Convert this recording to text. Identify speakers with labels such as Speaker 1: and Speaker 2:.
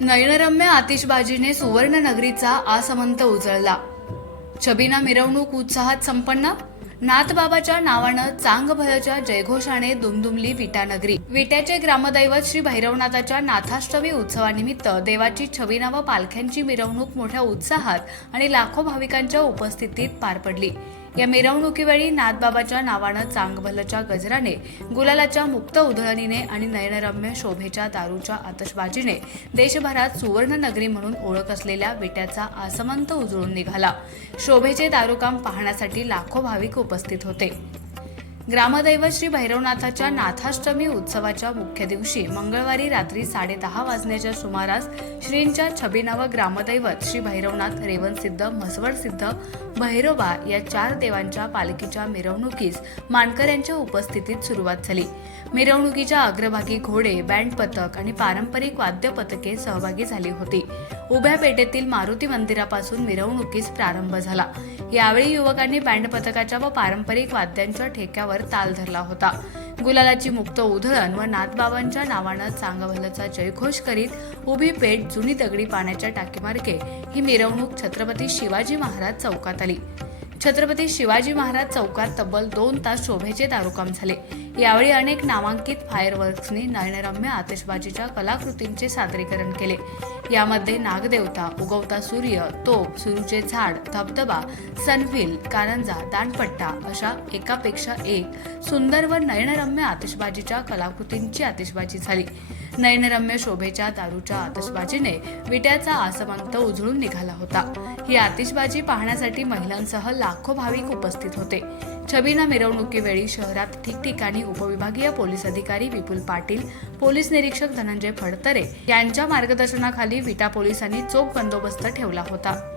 Speaker 1: नयनरम्य आतिषबाजीने सुवर्णनगरीचा आसमंत उजळला. छबिना मिरवणूक उत्साहात संपन्न नाथबाबाच्या नावानं चांगभलच्या जयघोषाने दुमदुमली विटानगरी. विट्याचे ग्रामदैवत श्री भैरवनाथाच्या नाथाष्टमी उत्सवानिमित्त देवाची छबिना व पालख्यांची मिरवणूक मोठ्या उत्साहात आणि लाखो भाविकांच्या उपस्थितीत पार पडली. या मिरवणुकीवेळी नाथबाबाच्या नावानं चांगभलच्या गजराने गुलालाच्या मुक्त उधळणीने आणि नयनरम्य शोभेच्या दारूच्या आतषबाजीने देशभरात सुवर्णनगरी म्हणून ओळख असलेल्या विट्याचा आसमंत उजळून निघाला. शोभेचे दारूकाम पाहण्यासाठी लाखो भाविक उपस्थित होते. ग्रामदैवत श्री भैरवनाथाच्या नाथाष्टमी उत्सवाच्या मुख्य दिवशी मंगळवारी रात्री साडेदहा वाजण्याच्या सुमारास श्रींच्या छबिना ग्रामदैवत श्री भैरवनाथ रेवणसिद्ध म्हसवडसिद्ध भैरोबा या चार देवांच्या पालखीच्या मिरवणुकीस मानकऱ्यांच्या उपस्थितीत सुरुवात झाली. मिरवणुकीच्या अग्रभागी घोडे बँड पथक आणि पारंपरिक वाद्य पथके सहभागी झाली होती. उभ्या पेठेतील मारुती मंदिरापासून मिरवणुकीस प्रारंभ झाला. यावेळी युवकांनी बँड पथकाच्या व पारंपरिक वाद्यांच्या ठेक्यावर ताल धरला होता. गुलालाची मुक्त उधळण व नाथबाबांच्या नावानं चांगभलचा जयघोष करीत उभी पेठ जुनी दगडी पाण्याच्या टाकीमार्गे ही मिरवणूक छत्रपती शिवाजी महाराज चौकात आली. छत्रपती शिवाजी महाराज चौकात तब्बल दोन तास शोभेचे दारुकाम झाले. यावेळी अनेक नामांकित फायरवर्क्सनी नयनरम्य आतिषबाजीच्या कलाकृतींचे सादरीकरण केले. यामध्ये नागदेवता उगवता सूर्य तोप सुरूचे झाड धबधबा सनफिल कारंजा दानपट्टा अशा एकापेक्षा एक सुंदर व नयनरम्य आतिषबाजीच्या कलाकृतींची आतिषबाजी झाली. नयनरम्य शोभेच्या दारूच्या आतिषबाजीने विट्याचा आसमंत उजळून निघाला होता. ही आतिषबाजी पाहण्यासाठी महिलांसह लाखो भाविक उपस्थित होते. छबीना मिरवणुकीवेळी शहरात ठिकठिकाणी उपविभागीय पोलीस अधिकारी विपुल पाटील पोलीस निरीक्षक धनंजय फडतरे यांच्या मार्गदर्शनाखाली विटा पोलिसांनी चोख बंदोबस्त ठेवला होता.